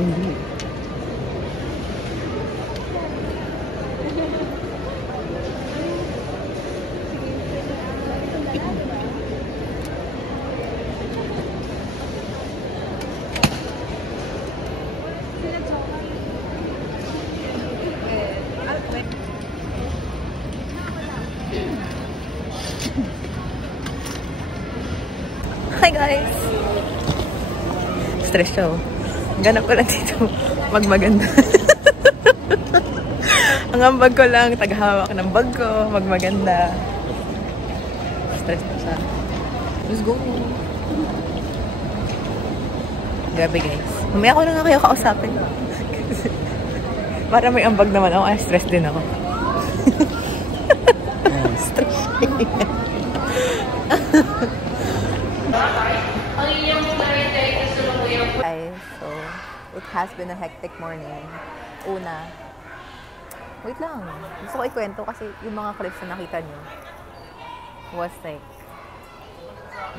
Hindi. Hi guys! Stress siya oh. Ganap ko lang dito magmaganda. Ang ambag ko lang, taghawak ng bag ko, magmaganda. Stress na siya. Let's go! Grabe guys. Mamaya ko na nga kayo kausapin. Para may ambag naman ako, stress din ako. Stress. Guys, so it has been a hectic morning. Una, wait lang. Gusto ko ikwento kasi yung mga clips na nakita nyo was like,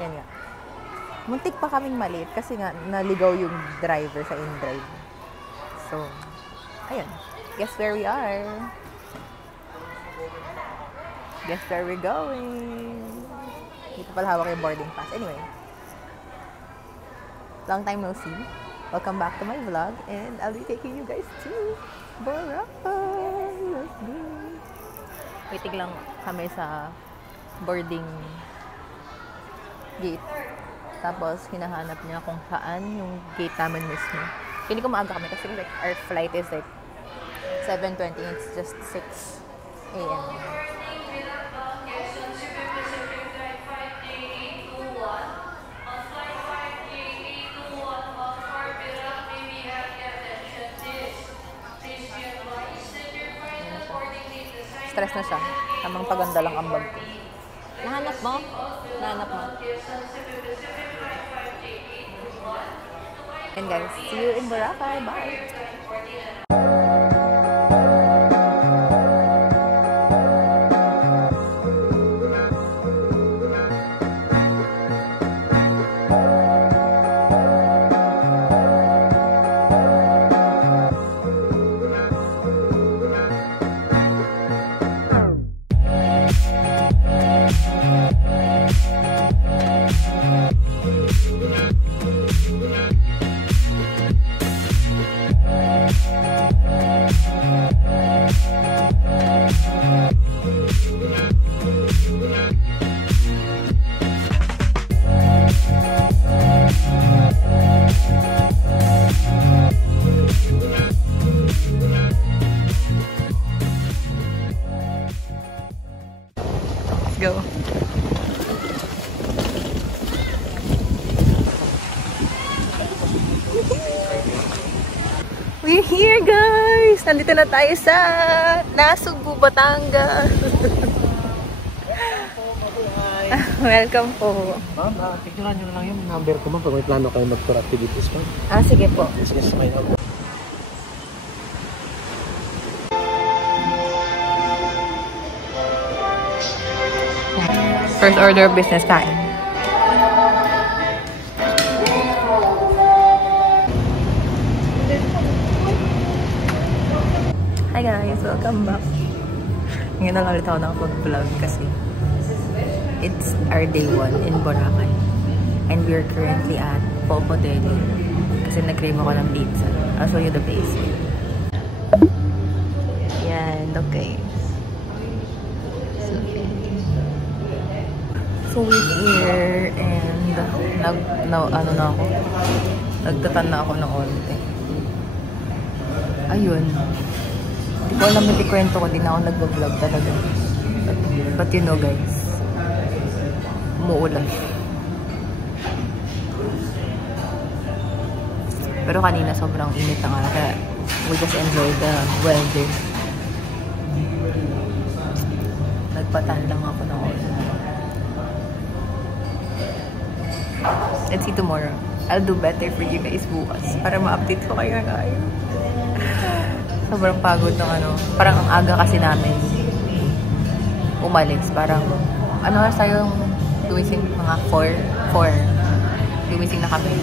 yan nga. Muntik pa kaming malit kasi nga naligaw yung driver sa in-drive. So, ayun. Guess where we are? Guess where we're going? Dito pala hawak yung boarding pass. Anyway. Long time no see. Welcome back to my vlog. And I'll be taking you guys to Boracay. Let's go. Waiting lang kami sa boarding gate. Tapos, hinahanap niya kung saan yung gate namin mismo. Hindi ko maaga kami kasi like, our flight is like 7:20. It's just 6 a.m. Stress na siya. Tamang paganda lang ang bag ko. Nahanap mo? Nahanap mo? And guys, see you in Boracay. Bye! Go. We're here guys! Nandito na tayo sa Nasugbu, Batangas. Welcome po. Ma'am, picturean nyo na lang yung number ko ma'am pag may plano kayo mag-tour activities ma'am. Sige po. Sige, sakay na. First order of business time. Hi guys, welcome back. Ngayon na lang ulit ako nakapag-vlog kasi it's our day 1 in Boracay. And we're currently at Popotello kasi nag-crave ako ng pizza. I'll show you the place. Yan, okay. So we're here and ano na ako, nagtatan na ako ng onte. Ayun. Hindi ko alam yung ikwento ko, di na ako nag-vlog talaga. But you know guys, umuulan. Pero kanina sobrang init ang araw, kaya we just enjoy the weather. Nagpatan lang ako ng onte. Let's see tomorrow. I'll do better for you guys bukas para ma-update ko kayo guys. Sobrang pagod ng ano. Parang ang aga kasi namin umalis. Parang ano tayo gumising mga 4. Gumising na kami.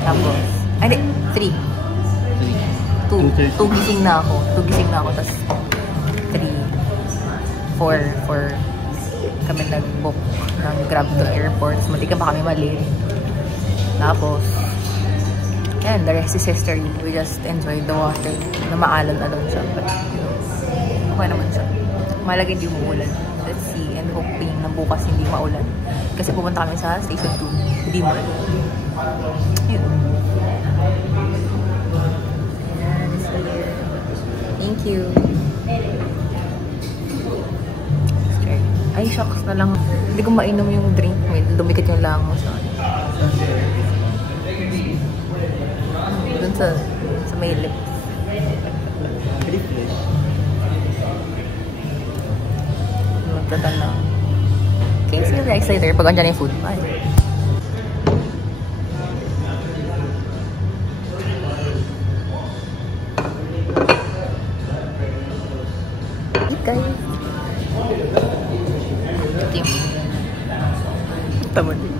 Tapos, ay 3. 2 gising na ako. 2 gising na ako. Tapos 3, 4 kami nag-book ng Grab to airport. Mati ka pa kami mali. Tapos, yan, the rest is history. We just enjoyed the water. Na maalon-alon siya. But, okay naman siya. Malagay hindi umuulan. Let's see and hoping na bukas hindi maulan. Kasi pupunta kami sa Station 2. Dimmer. Yun. Yan, is here. Thank you. Ay, shucks na lang. Hindi ko mainom yung drink. May dumikit yung lang mo sa dun sa may lips. Refresh. Magtatanda. Okay, see you guys later pag andyan yung food. Bye. Eat guys. Team. Tama din.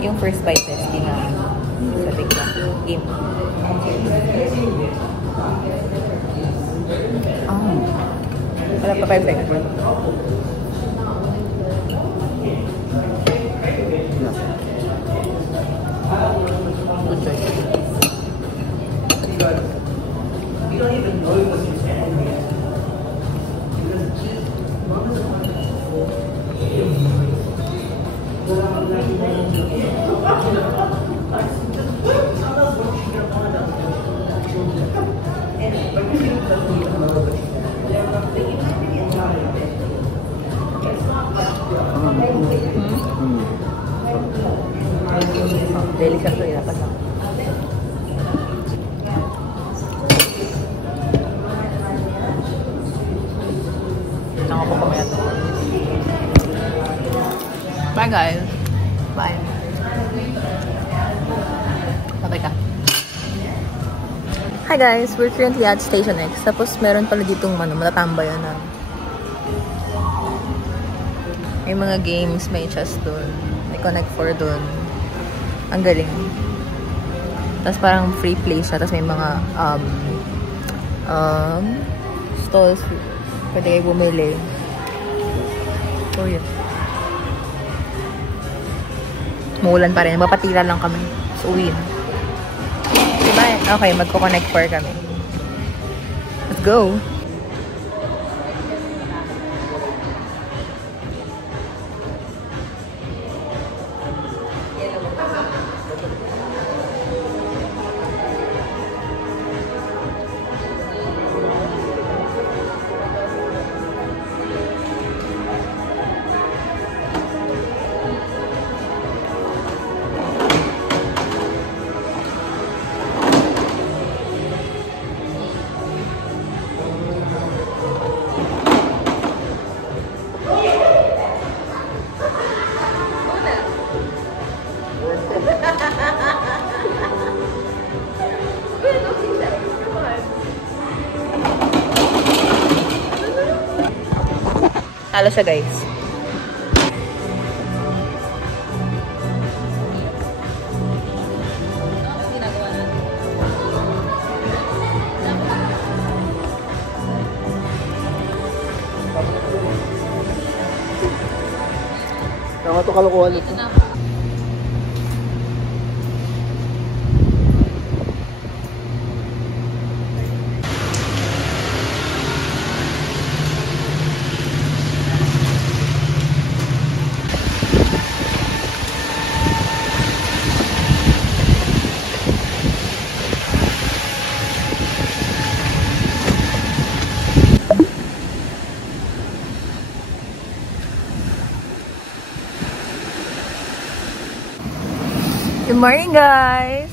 Yung first bite test, di nga sabi ko, game. Wala pa 5 seconds. Good choice. Delicious to dapat lang. Naka po kamaya to. Bye guys. Bye. Bye ka. Hi guys, we're currently at Station X. Tapos meron pala ditong matatambayan na. May mga games, may chess doon. May Connect 4 doon. Ang galing. Tapos parang free play siya. Tapos may mga stalls. Pwede kayo bumili. So yun. Muulan pa rin. Mapatila lang kami. So uwi na. Diba? Okay, magko-Connect 4 kami. Let's go! Talo siya guys. Tama to kalokohan ito. Good morning, guys!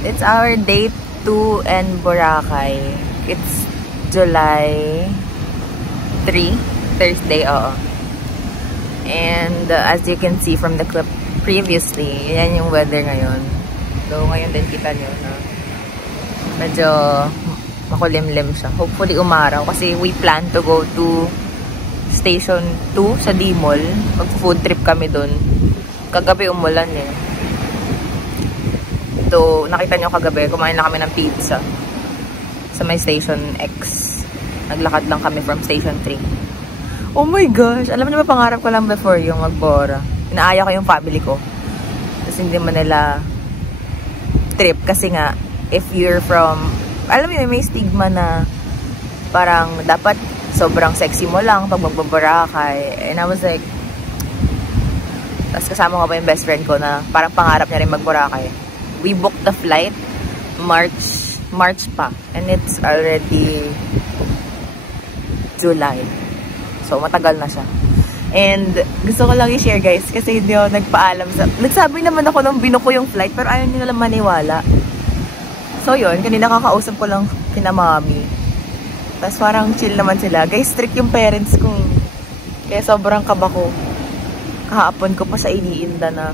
It's our day 2 in Boracay. It's July 3, Thursday, And as you can see from the clip previously, yan yung weather ngayon. So, ngayon din kita nyo na medyo makulimlim siya. Hopefully umaraw kasi we plan to go to Station 2 sa D-Mall. Mag-food trip kami dun. Kagabi umulan eh. So, nakita nyo kagabi, kumain na kami ng pizza sa may Station X. Naglakad lang kami from Station 3. Oh my gosh! Alam niyo ba, pangarap ko lang before yung magbora. Inaaya ko yung family ko. Tapos hindi man nila trip. Kasi nga, if you're from... Alam mo, may stigma na parang dapat sobrang sexy mo lang pag magbabarakay. And I was like... Tapos kasama ko pa yung best friend ko na parang pangarap niya rin magbarakay. We booked the flight March pa. And it's already July. So, matagal na siya. And gusto ko lang i-share, guys, kasi hindi ako nagpaalam sa... Nagsabi naman ako nung binuko yung flight, pero ayaw nila maniwala. So, yun. Kanina kakausap ko lang kina mami. Tapos parang chill naman sila. Guys, strict yung parents ko. Kaya sobrang kaba ko. Kahapon ko pa sa iniinda na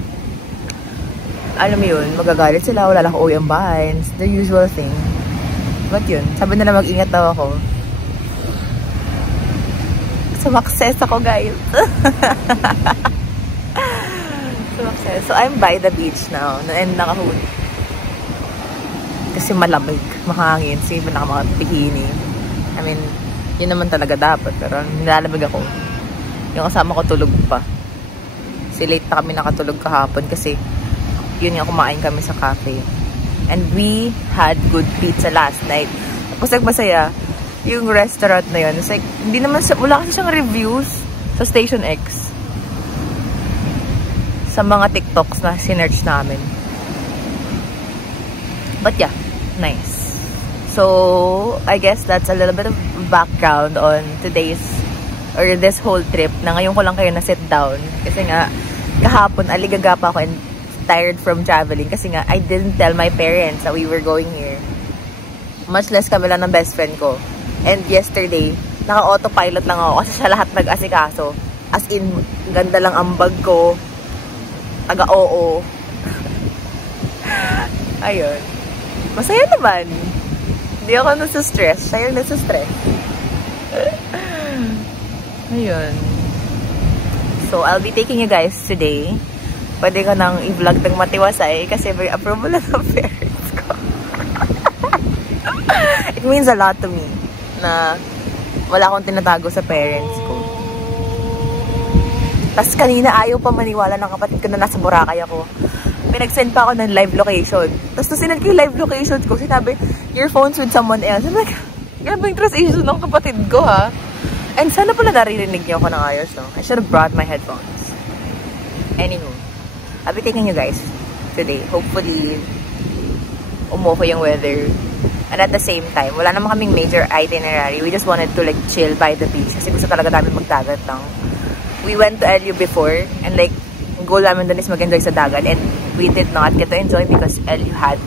alam mo yun, magagalit sila, wala lang uwi ang bahay. It's the usual thing. But yun, sabi nila mag-ingat daw ako. Sumakses ako, guys. Sumakses. So, I'm by the beach now. And nakahuli. Kasi malamig, mahangin. Kasi naka-bikini. I mean, yun naman talaga dapat. Pero nilalamig ako. Yung kasama ko tulog pa. Kasi late na kami nakatulog kahapon kasi yun nga, kumain kami sa cafe. And we had good pizza last night. Tapos nagmasaya, yung restaurant na yun. It's like, hindi naman siya, wala kasi siyang reviews sa Station X. Sa mga TikToks na sinerch namin. But yeah, nice. So, I guess that's a little bit of background on today's, or this whole trip, na ngayon ko lang kayo na sit down. Kasi nga, kahapon, aligaga pa ako and tired from traveling kasi nga I didn't tell my parents that we were going here. Much less kami lang ng best friend ko. And yesterday, naka-autopilot lang ako kasi siya lahat nag-asikaso. As in, ganda lang ang bag ko. Taga-oo. Ayun. Masaya naman. Hindi ako nasa-stress. Siya yung nasa-stress. Ayun. So, I'll be taking you guys today. Pwede ko nang i-vlog ng matiwasay kasi may approval na ng parents ko. It means a lot to me na wala akong tinatago sa parents ko. Tapos kanina ayaw pa maniwala ng kapatid ko na nasa Boracay ako. Pinag-send pa ako ng live location. Tapos sinend ko yung live location ko. Sinabi, your phone's with someone else. I'm like, grabe yung trust issue ng kapatid ko, ha? And sana pala naririnig niyo ako ng ayos, no? I should have brought my headphones. Anywho. I'll be taking you guys today. Hopefully, umuho yung weather. And at the same time, wala naman kaming major itinerary. We just wanted to like chill by the beach. Kasi gusto talaga namin magdagat lang. We went to LU before. And like, goal namin dun is mag-enjoy sa dagat. And we did not get to enjoy because LU had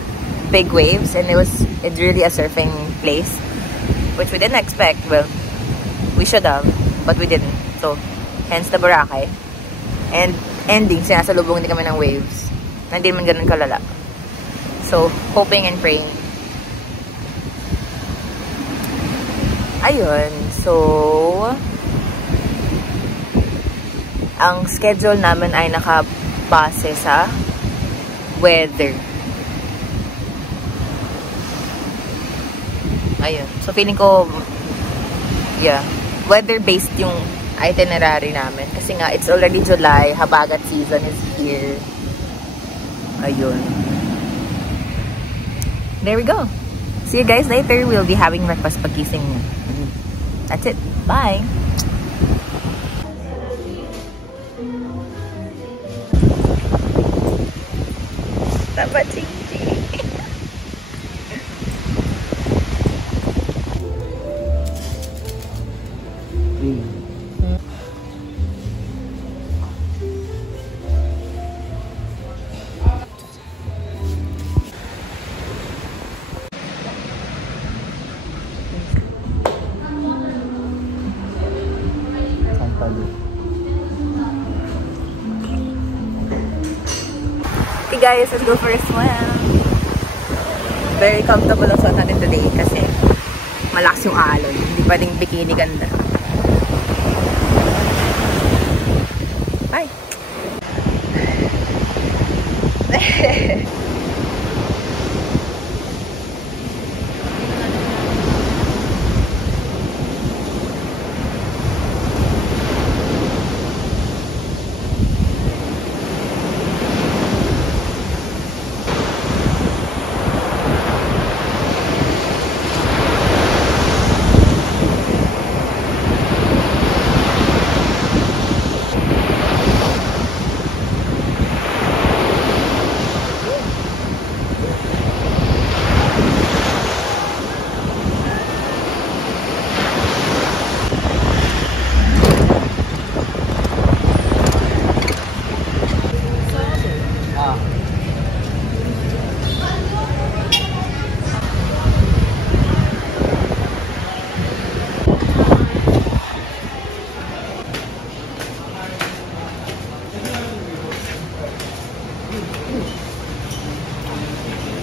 big waves. And it's really a surfing place. Which we didn't expect. Well, we should have. But we didn't. So, hence the Boracay. And ending, sinasalubong din kami ng waves na hindi man ganun kalala. So, hoping and praying. Ayun. So, ang schedule namin ay nakabase sa weather. Ayun. So, feeling ko, yeah, weather-based yung itinerary namin. Kasi nga, it's already July. Habagat season is here. Ayun. There we go. See you guys later. We'll be having breakfast pagising niya. That's it. Bye! Tama, Ching-Ching. Hey guys, let's go for a swim. Very comfortable ang suot natin today kasi malakas yung alon. Hindi pwedeng bikini ganda. Bye!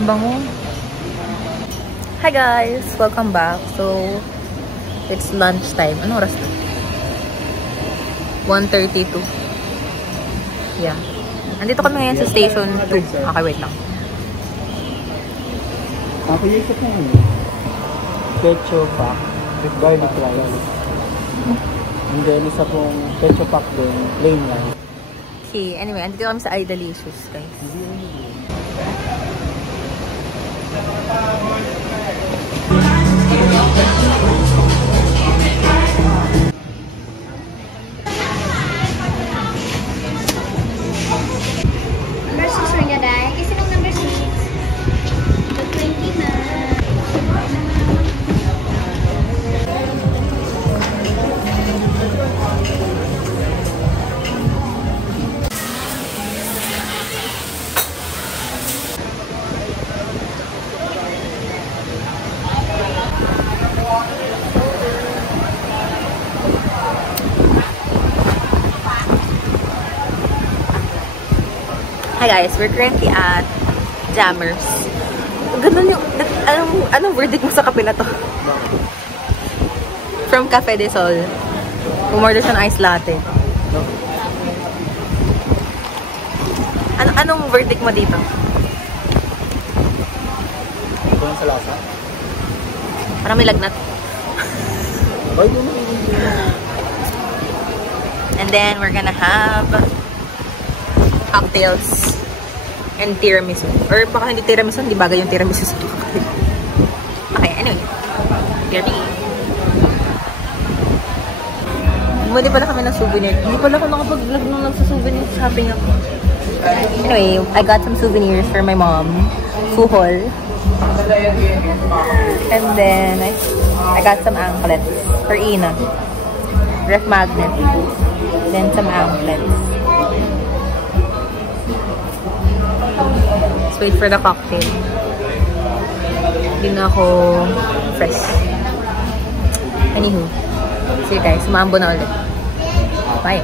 Bango. Hi guys! Welcome back. So, it's lunchtime. Anong oras na? 1:32. Yeah. Andito kami ngayon sa station 2. Okay, wait lang. Ako yung isa po ketchup pack with garlic rice. And then isa pong ketchup pack din, plain rice. Okay, anyway, andito kami sa Idalicious, guys. Number 6 rin niya, Day. Kasi nung number 6. 20 na. Hi guys, we're currently at Jammers. Ganun yung, anong verdict mo sa kape na to? From Cafe de Sol. Umorder siya ng ice latte. Anong verdict mo dito? Kung sa lasa? Parang may lagnat. Ay, yun. And then we're gonna have cocktails and tiramisu. Or baka hindi tiramisu, hindi bagay yung tiramisu sa cocktail. Okay, anyway. Dirty. Bumili pala kami ng souvenir. Hindi pala ako nakapag-vlog nung nagsa-souvenir. Shopping ako. Anyway, I got some souvenirs for my mom. Fuhol. And then, I got some anklets for Ina. Ref magnet. Then some anklets. Let's wait for the cocktail. Hindi na ako fresh. Anywho. Sige guys, sumambo na ulit. Bye.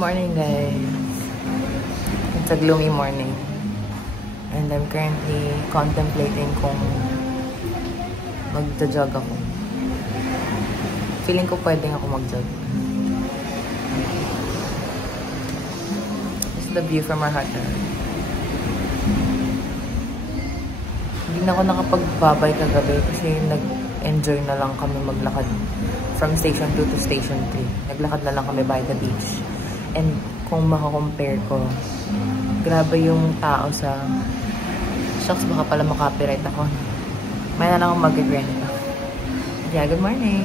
Morning guys. It's a gloomy morning. And I'm currently contemplating kung magja-jog ako. Feeling ko pwedeng ako mag-jog. This is the view from our hotel. Hindi na ako nakapagbabay kagabi kasi nag-enjoy na lang kami maglakad from station 2 to station 3. Naglakad na lang kami by the beach. And kung makakompare ko, grabe yung tao sa... Shucks, baka pala makapiright ako. May na lang akong mag-rent. Yeah, good morning.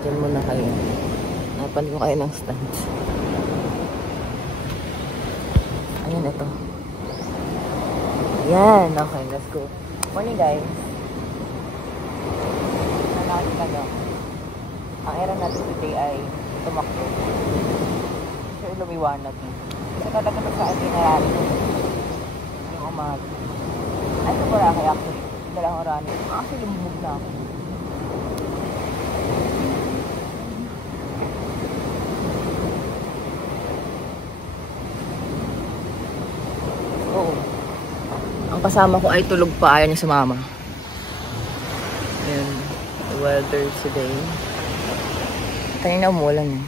Diyan muna kayo. Napan ko kayo ng stand. Ayan, ito. Yan, okay, let's go. Morning, guys. Nanakita ako. Ang era natin today ay tumakbo. Sure, lumiwanag. Kasi talaga sa itinerary. umaga. Ay, sa Boracay actually. Dala ko rani. Actually, lumubog na ako. Oo. Ang kasama ko ay tulog pa. Ayaw niya sumama. Ayan. The weather today. Kanina umulan eh.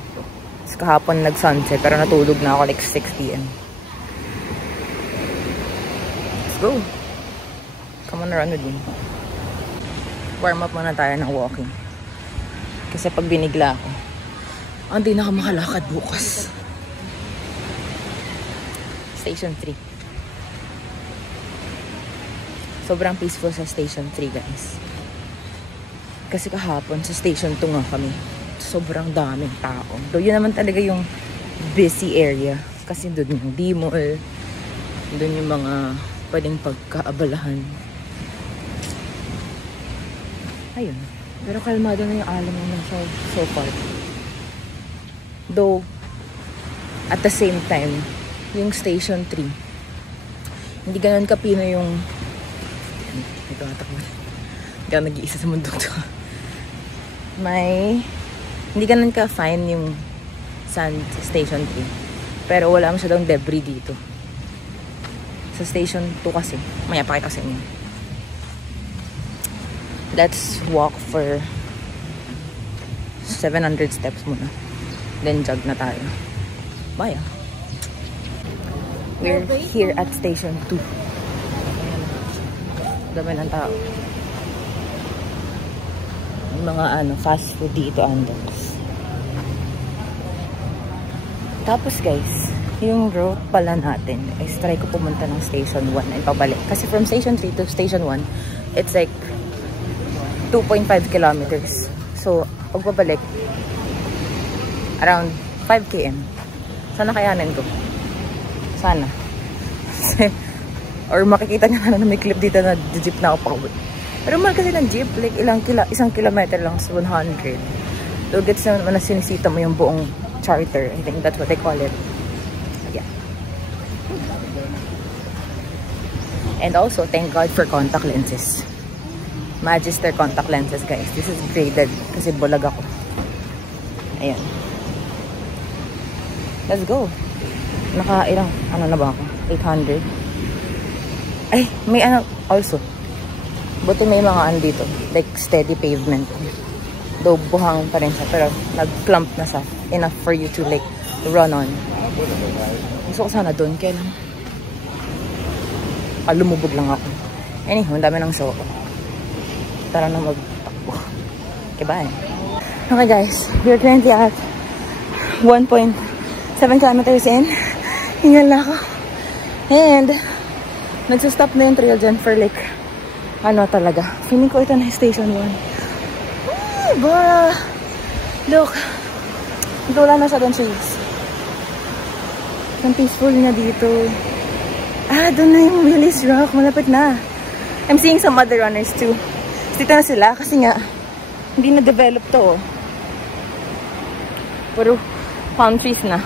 Tapos kahapon nag-sunset. Pero natulog na ako like 6 p.m. Let's go. Come on, run with me. Warm up muna tayo ng walking. Kasi pag binigla ako, hindi na ako makalakad bukas. Station 3. Sobrang peaceful sa Station 3, guys. Kasi kahapon sa Station 2 nga kami. Sobrang daming tao. Though yun naman talaga yung busy area. Kasi doon yung D-Mall. Doon yung mga pwedeng pagkaabalahan. Ayun. Pero kalmado na yung alam mo so far. Though, at the same time, yung Station 3, hindi ganun kapino yung ito atakbo. Hindi ako nag-iisa sa mundo to. Hindi ganun ka-fine yung sand sa Station 3. Pero wala masyadong debris dito. Sa Station 2 kasi. Maya pakita sa inyo. Let's walk for 700 steps muna. Then jog na tayo. Bye. We're here at Station 2. Dami ng tao. Yung mga fast food dito andos. Tapos guys, yung route pala natin is try ko pumunta ng Station 1 and pabalik. Kasi from Station 3 to Station 1, it's like 2.5 kilometers. So, pag pabalik, around 5 km. Sana kayanin ko. Sana. Or makikita nyo na may clip dito na jeep na ako pa. Pero mahal kasi ng jeep, like isang kilometer lang sa 100. So, gets naman na sinisita mo yung buong charter. I think that's what they call it. Yeah. And also, thank God for contact lenses. Magister contact lenses, guys. This is graded kasi bulag ako. Ayan. Let's go. Nakailang, na ba ako? 800. Ay, may also. Buti may mga dito. Like, steady pavement. Though, buhangin pa rin siya. Pero, nag-clump na siya. Enough for you to, like, run on. Gusto ko sana doon. Kaya lang. Lumubog lang ako. Anyway, ang dami ng show ko. Tara na magtakbo. Okay, bye. Okay, guys. We're currently at 1.7 kilometers in. Hingal na ako. And, nagsustop na yung trail dyan for like, talaga. Feeling ko ito na Station 1. Ay, ba! Look. Ito wala na sa doon trees. Ang peaceful na dito. Doon na yung Willis Rock. Malapit na. I'm seeing some other runners too. Dito na sila kasi nga, hindi na-develop to. Puro palm trees na.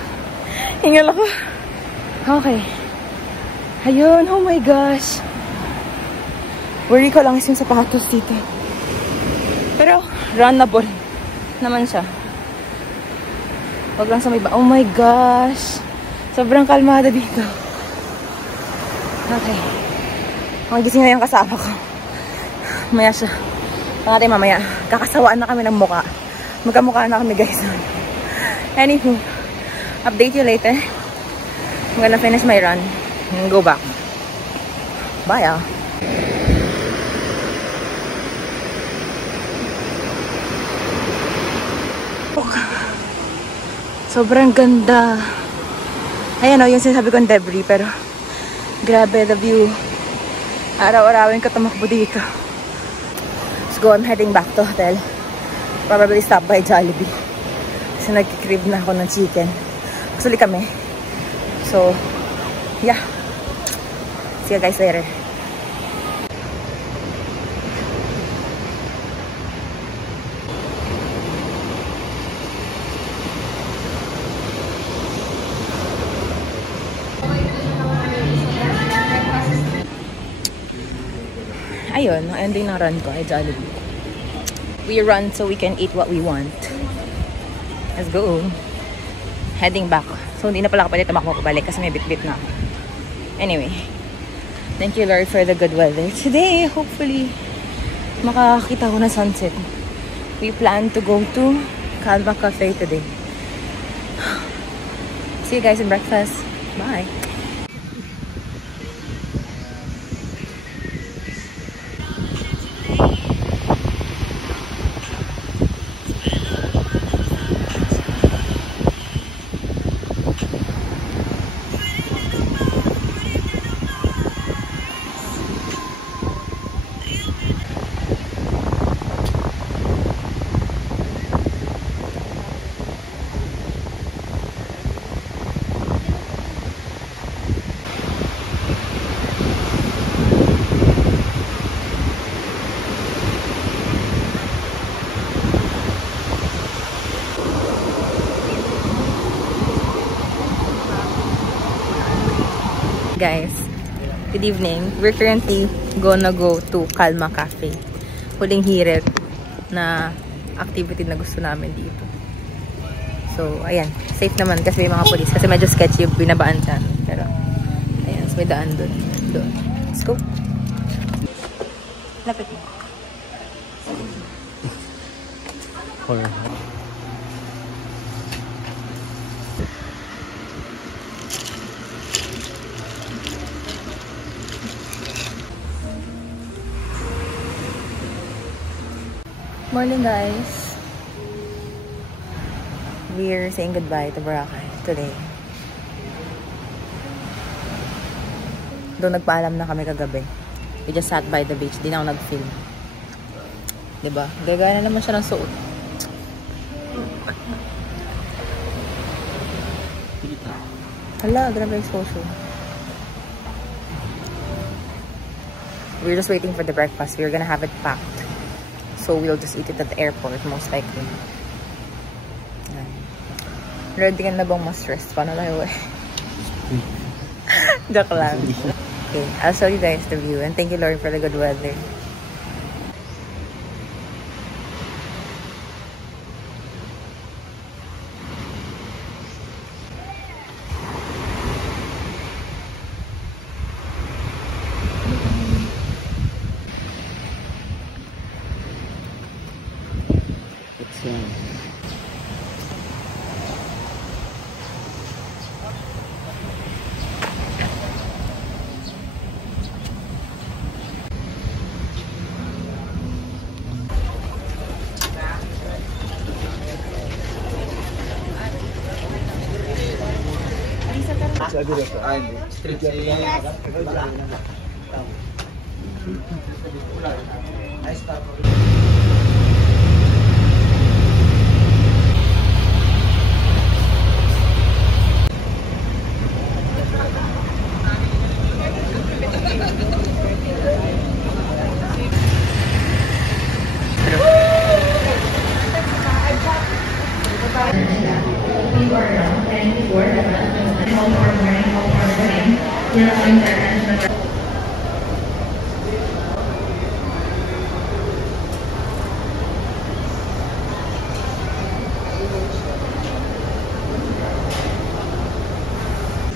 Hingal ako. Okay. Ayun, oh my gosh. Worry ko lang is yung sapatos dito. Pero, runnable naman siya. Huwag lang sa may ba. Oh my gosh. Sobrang kalmada dito. Okay. Magising na yung kasama ko. Maya siya. Pangatay mamaya. Kakasawaan na kami ng muka. Magkamukha na kami, guys. Anywho, update you later. I'm gonna finish my run and go back. Bye, Sobrang ganda. Ayan yung sinasabi kong debris, pero grabe the view. Araw-arawin ko tumakbo dito. Let's go, I'm heading back to hotel. Probably stop by Jollibee. Kasi nagkikrib na ako ng chicken. Actually kami. So, yeah. See you guys later. ayun, ang ending ng run ko ay Jollibee. We run so we can eat what we want. Let's go. Heading back. So, hindi na pala kapalit tumakbo pabalik kasi may bit-bit na ako. Anyway, thank you Lord for the good weather. Today, hopefully, makakakita ko na sunset. We plan to go to Calma Cafe today. See you guys in breakfast. Bye. Guys, good evening. We're currently gonna go to Calma Cafe. Huling hirit na activity na gusto namin dito. So, ayan. Safe naman kasi may mga police. Kasi medyo sketchy yung binabaan dyan. Pero, ayan. So, may daan dun. Let's go. Lapit mo. Morning guys. We're saying goodbye to Boracay today. Doon nagpaalam na kami kagabi. We just sat by the beach. Di na ako nag-film. Diba? Gagaya na naman siya ng suot. Hala, grabe exposure. We're just waiting for the breakfast. We're gonna have it packed. So, we'll just eat it at the airport, most likely. Ready ka na bang ma-stress? Paano tayo eh? Joke lang. Okay, I'll show you guys the view. And thank you, Lord, for the good weather.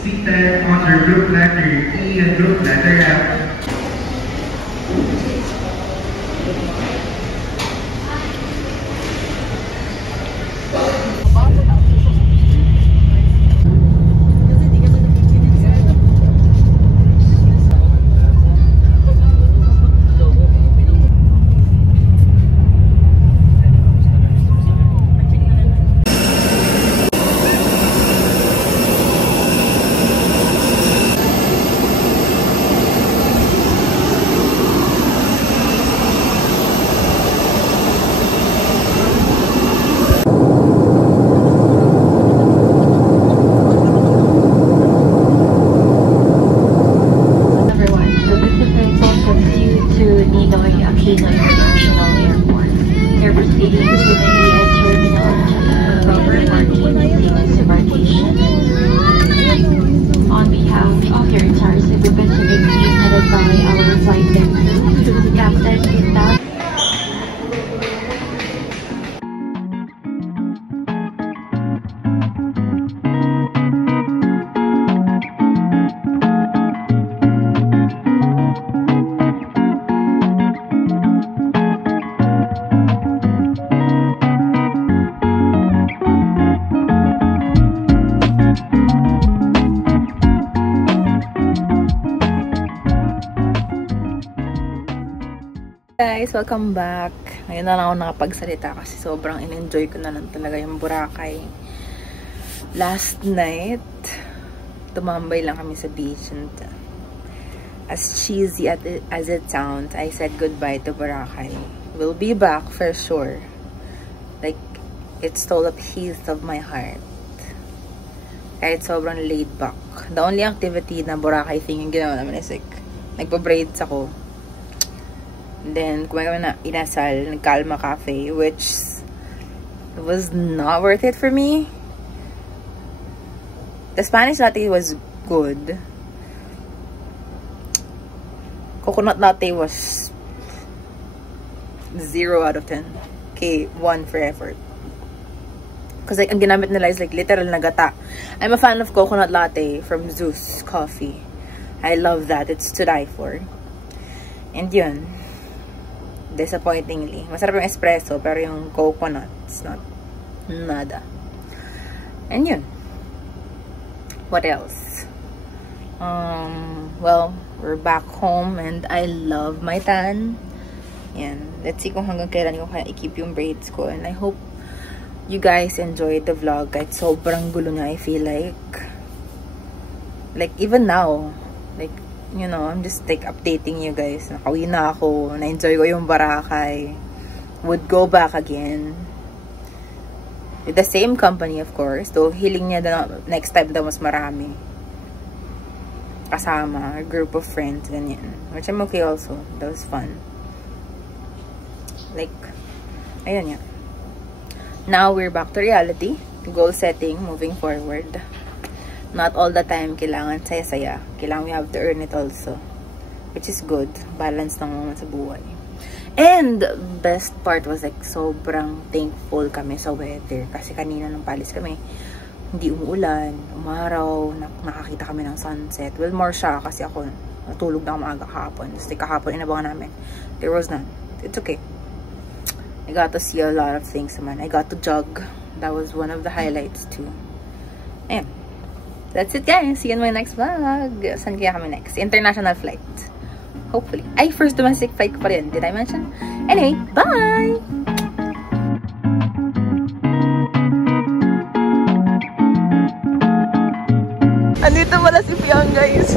Seated on their group letter E and group letter F. Guys, welcome back. Ngayon na lang ako nakapagsalita kasi sobrang in-enjoy ko na lang talaga yung Boracay. Last night, tumambay lang kami sa beach and as cheesy as it sounds, I said goodbye to Boracay. We'll be back for sure. Like, it stole a piece of my heart. Kahit sobrang laid back. The only activity na Boracay thing yung ginawa namin is like, nagpa-braids ako. And then, kumain kami na inasal, nagkalma cafe, which was not worth it for me. The Spanish latte was good. Coconut latte was 0 out of 10. Okay, 1 for effort. Because like, ang ginamit nila is like literal na gata. I'm a fan of coconut latte from Zeus Coffee. I love that. It's to die for. And yun. Disappointingly. Masarap yung espresso, pero yung coconut, it's not nada. And yun. What else? Well, we're back home and I love my tan. Yan. Let's see kung hanggang kailan ko kaya i-keep yung braids ko. And I hope you guys enjoyed the vlog. Kahit sobrang gulo niya, I feel like. Like, even now, like, you know, I'm just like updating you guys. Nakauwi na ako. Na-enjoy ko yung Boracay. Would go back again. With the same company, of course. Though, hiling niya na next time daw mas marami. Kasama. A group of friends. Ganyan. Which I'm okay also. That was fun. Like, ayun yan. Now, we're back to reality. Goal setting, moving forward. Not all the time kailangan saya-saya. Kailangan we have to earn it also. Which is good. Balance lang naman sa buhay. And, best part was like, sobrang thankful kami sa weather. Kasi kanina nung palis kami, hindi umuulan, umaraw, nakakita kami ng sunset. Well, more siya kasi ako natulog na ako maaga kahapon. Tapos kahapon inabangan namin. There was none. It's okay. I got to see a lot of things naman. I got to jog. That was one of the highlights too. And that's it guys. See you in my next vlog. Saan kaya kami next? International flight. Hopefully. Ay, first domestic flight ko pa rin. Did I mention? Anyway, bye! Andito pala si Fiang guys.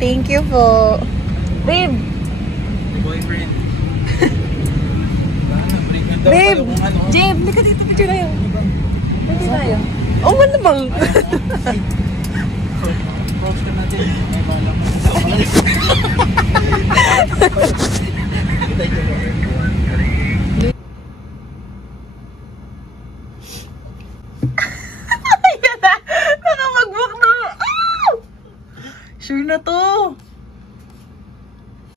Thank you po. Babe! My boyfriend. Babe! Jabe, lika dito. Picture tayo. Pwede tayo. Oh, man namang! Cross ka natin. May bala mo. Ayan na! Nakapag-book na! Sure na to!